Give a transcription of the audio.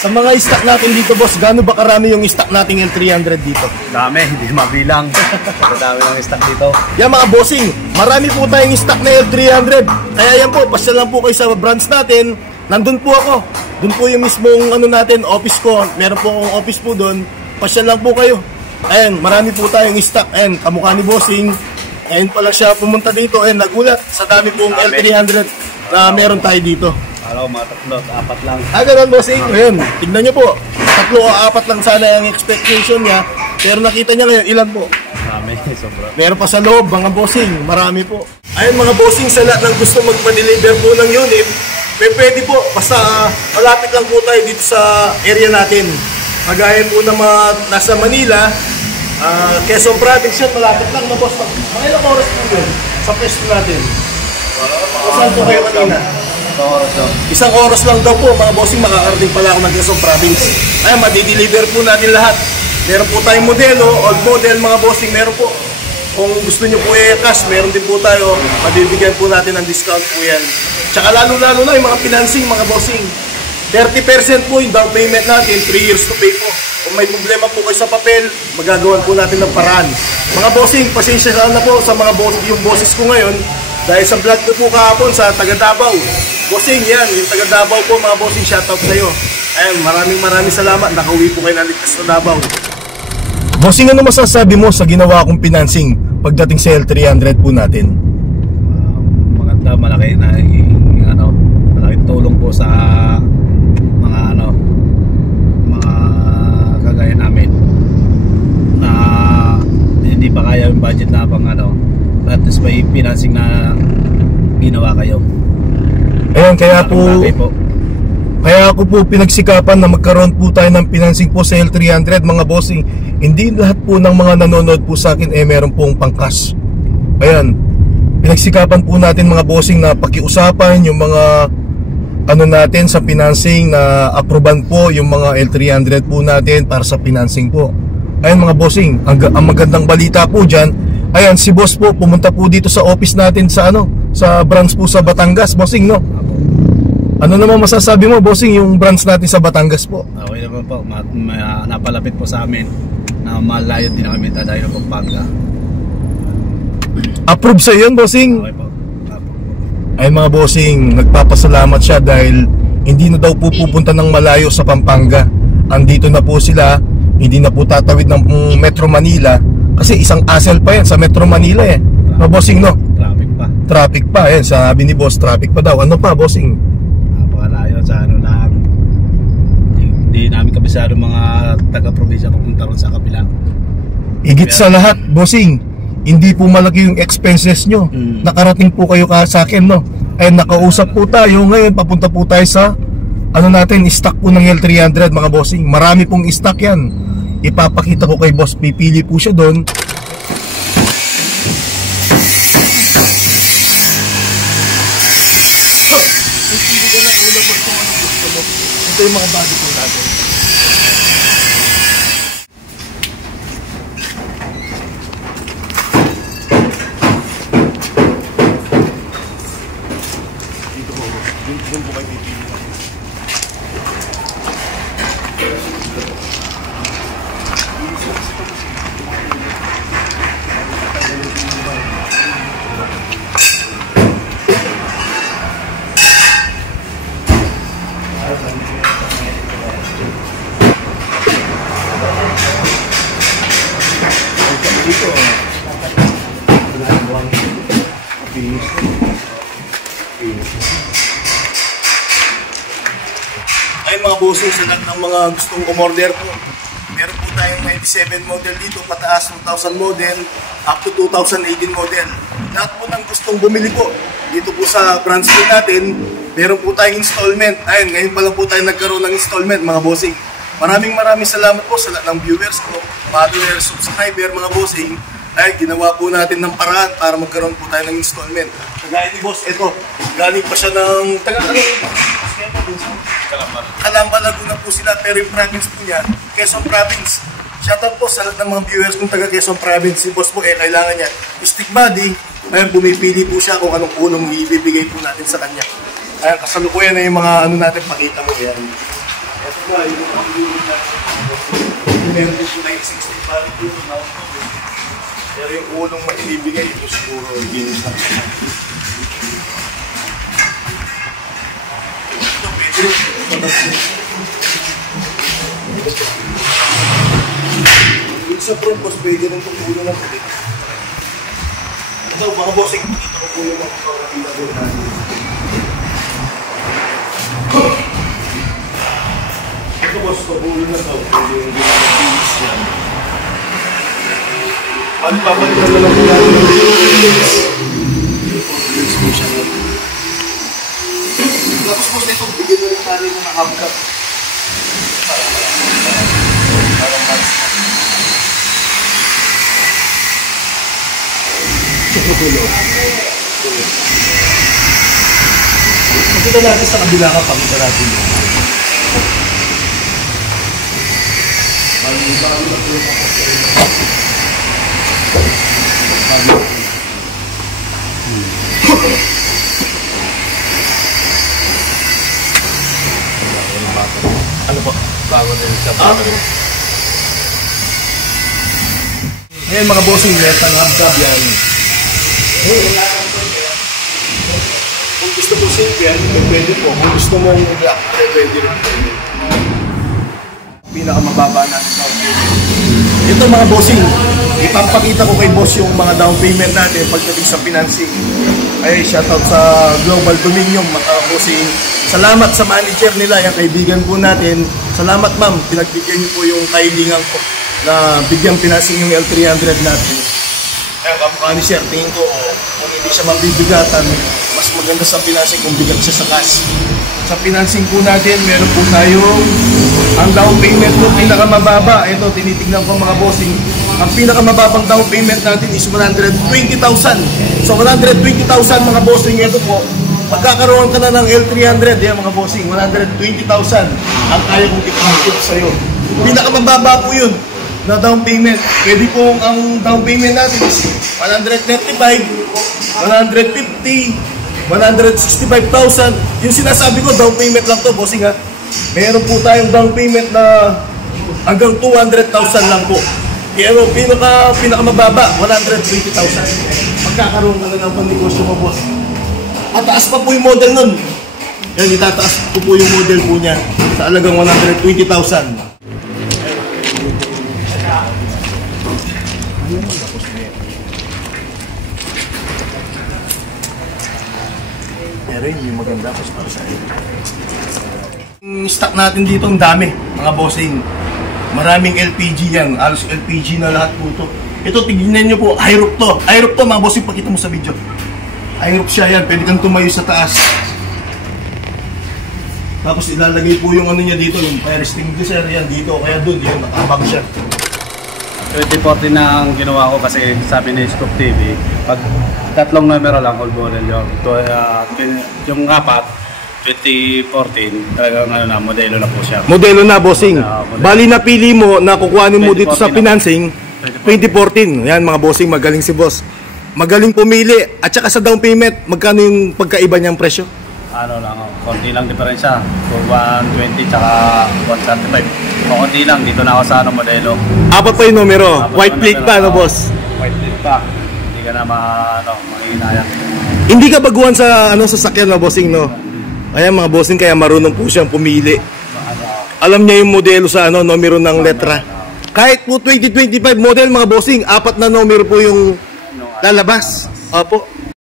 Sa mga stock natin dito, boss, gaano ba karami yung stock nating L300 dito? Dami, hindi mabilang. Dami ng stock dito. Yan mga bossing, marami po tayong stock na L300. Kaya yan po, pasya lang po kayo sa branch natin. Nandun po ako. Doon po yung mismong ano natin, office ko. Meron po akong office po doon. Pasya lang po kayo. Ayan, marami po tayong stock. Ayan, kamukha ni bossing. Ayan pala siya pumunta dito. Ayan, nagulat sa dami pong L300 na meron tayo dito. Alam ko, mga 3, 4 lang. Ganun bossing. Ayan, tignan nyo po. 3 o 4 lang sana ang expectation niya. Pero nakita niya ngayon, ilan po? Marami, sobra. Meron pa sa loob, mga bossing. Marami po. Ayun mga bossing, sa lahat ng gusto magpa-deliver po ng unit, pwede po. Basta malapit lang po tayo dito sa area natin. Kagaya po na mga nasa Manila, Quezon Province yun, malapit lang na boss. Mga ilang oras po yun sa pwesto natin? Saan po kayo kanina? Isang oras lang daw po mga bossing, makakarating pala ako ng Quezon Province. Ay, madideliver po natin lahat. Meron po tayong modelo, old model mga bossing, meron po. Kung gusto nyo po i-cash, meron din po tayo. Mabibigyan po natin ng discount po yan. Tsaka lalo-lalo na yung mga financing mga bossing. 30% po yung down payment natin, 3 years to pay po. Kung may problema po kayo sa papel, magagawan po natin ng paraan. Mga bossing, pasensya na po sa mga yung bosses ko ngayon. Dahil sa vlog ko po kahapon sa taga Davao. Bossing yan, yung taga Davao po mga bossing, shoutout sa'yo. Ayun, maraming salamat, nakauwi po kayo ng ligtas sa Davao. Bossing, ano masasabi mo sa ginawa kong financing pagdating sa L300 po natin? Maganda, malaki na malaking tulong po sa mga kagaya namin na hindi pa kaya yung budget na pang at least may financing na ginawa kayo. Ayun, kaya ako po pinagsikapan na magkaroon po tayo ng financing po sa L300 mga bossing. Hindi lahat po ng mga nanonood po sa akin meron pong pangkas. Ayan, pinagsikapan po natin mga bossing na pakiusapan yung mga natin sa financing na aproban po yung mga L300 po natin para sa financing po. Ayan mga bossing, ang magandang balita po dyan, ayan si boss po pumunta po dito sa office natin sa sa branch po sa Batangas, bossing, no? Ano naman masasabi mo, bossing, yung branch natin sa Batangas po? Okay naman po, napalapit po sa amin na malayo din na kami tadayo ng Pampanga. Approve sa yun, bossing? Okay po. Ay mga bossing, nagpapasalamat siya dahil hindi na daw po pupunta ng malayo sa Pampanga. Andito na po sila, hindi na po tatawid ng Metro Manila kasi isang hassle pa yan sa Metro Manila mga bossing, no? Traffic pa, yan, sabi ni boss, traffic pa daw. Ano pa, bossing? Napakalayo sa lang. Hindi namin kabisado mga taga-probinsya pupunta ron sa kabila. Higit sa lahat, bossing, hindi po malaki yung expenses nyo. Nakarating po kayo sa akin, no? Ay nakausap po tayo. Ngayon papunta po tayo sa natin, stock po ng L300 mga bossing. Marami pong stock yan. Ipapakita ko kay boss, pipili po siya doon. Pipili ka na ulo boss kung anong gusto mo. Ito yung mga body po natin. Doon po kayo pipili. Ay mga bossing, sa lahat ng mga gustong umorder po, meron po tayong 97 model dito, pataas 2000 model, up to 2018 model. Lahat po ng gustong bumili po, dito po sa branch po natin, meron po tayong installment. Ayun, ngayon pa lang po tayo nagkaroon ng installment mga bossing. Maraming salamat po sa lahat ng viewers ko, followers, subscriber mga bossing. Ay, ginawa po natin ng paraan para magkaroon po tayo ng installment. Kagaya ni boss, ito, galing pa siya ng Calamba, Laguna po sila, pero yung province po niya, Quezon Province. Shoutout po sa lahat ng mga viewers kung taga Quezon Province. Si boss po, kailangan niya stick body. Ayun, pumipili po siya kung anong punong ibibigay po natin sa kanya. Ayun, kasalukuyan na yung mga natin, pakita mo yan. Ito ba, yung mga paglulit natin. Meron din po 960 balik dito na ako. Pero yung unang maibibigay, ito siguro ginis na. Ito pwede rin. Yung sa front boss, pwede rin itong ulo ng puti. Ito, mga bossing, dito ko po yung mga pinagod natin. Ito boss, pabulo na ito. Pwede yung ginagabilis yan. Pagpapalik na lang po natin yung ginagabilis. Ginagabilis po siya natin. Tapos boss na ito, bigyan na rin tayo ng half-cup. Parang malas na. Tulo. Pakita natin sa kabila ka, pakita natin. Ano po? Bago din sa ngayon mga bossing, letang hab-gab yan. Kung gusto mo simple yan, pwede po. Kung gusto mong black, pwede rin. Pinakamababa natin down payment. Ito mga bossing, ipapakita ko kay boss yung mga down payment natin pagdating sa financing. Ay, shoutout sa Global Dominion mga bossing. Salamat sa manager nila, yung kaibigan po natin. Salamat ma'am, pinagbigyan niyo po yung kaibigan ko na bigyang financing yung L300 natin. Kaya kamukha ni sir, tingin ko kung hindi siya mabibigatan, mas maganda sa financing kung bigat siya sa cash. Sa financing po natin, meron po tayong ang down payment po pinakamababa. Ito, tinitignan ko mga bossing. Ang pinakamababang down payment natin is 120,000. So 120,000 mga bossing, ito po. Pagkakaroon ka na ng L300, yan mga bossing, 120,000 ang kaya kong ipakakit sa'yo. Pinakamababa po yun na down payment. Pwede pong ang down payment natin is 135, 150, 165,000. Yung sinasabi ko, down payment lang to, bossing ha. Meron po tayong down payment na hanggang 200,000 lang po. Pero pinakamababa, 120,000. Magkakaroon ka na ng panegosyo mo, boss. At taas pa po yung model nun. Yan, itataas ko po yung model po niya sa alagang 120,000. Pero yung maganda po para sa iyo. Yung stock natin dito ang dami, mga bossing. Maraming LPG yan, halos LPG na lahat po ito. Ito, tignan nyo po, high-roof to. High-roof to mga bossing, pakita mo sa video. High-roof siya yan, pwede kang tumayo sa taas. Tapos ilalagay po yung ano niya dito, yung fire extinguisher yan dito, kaya doon, yun, nakabang siya. 2014 na ang ginawa ko kasi sabi ni Scoop TV, pag tatlong numero lang, all model yung apat, 2014, talagang ano na, modelo na po siya. Modelo na, bossing. Modelo. Bali napili mo na kukuhanin mo dito sa financing, 2014. Yan mga bossing, magaling si boss. Magaling pumili. At saka sa down payment, magkano yung pagkaiba niyang presyo? Ano lang, konti lang diferensya. 120 tsaka 135. Konti lang, dito na ako sa ano, modelo. Apat pa yung numero. White plate pa, no boss? White plate pa. Hindi ka na mahinayang. Hindi ka baguhan sa ano sasakyan, no bossing, no? Ayan mga bossing, kaya marunong po siyang pumili. Alam niya yung modelo sa ano, numero ng letra. Kahit po 2025 model mga bossing, apat na numero po yung lalabas. Opo.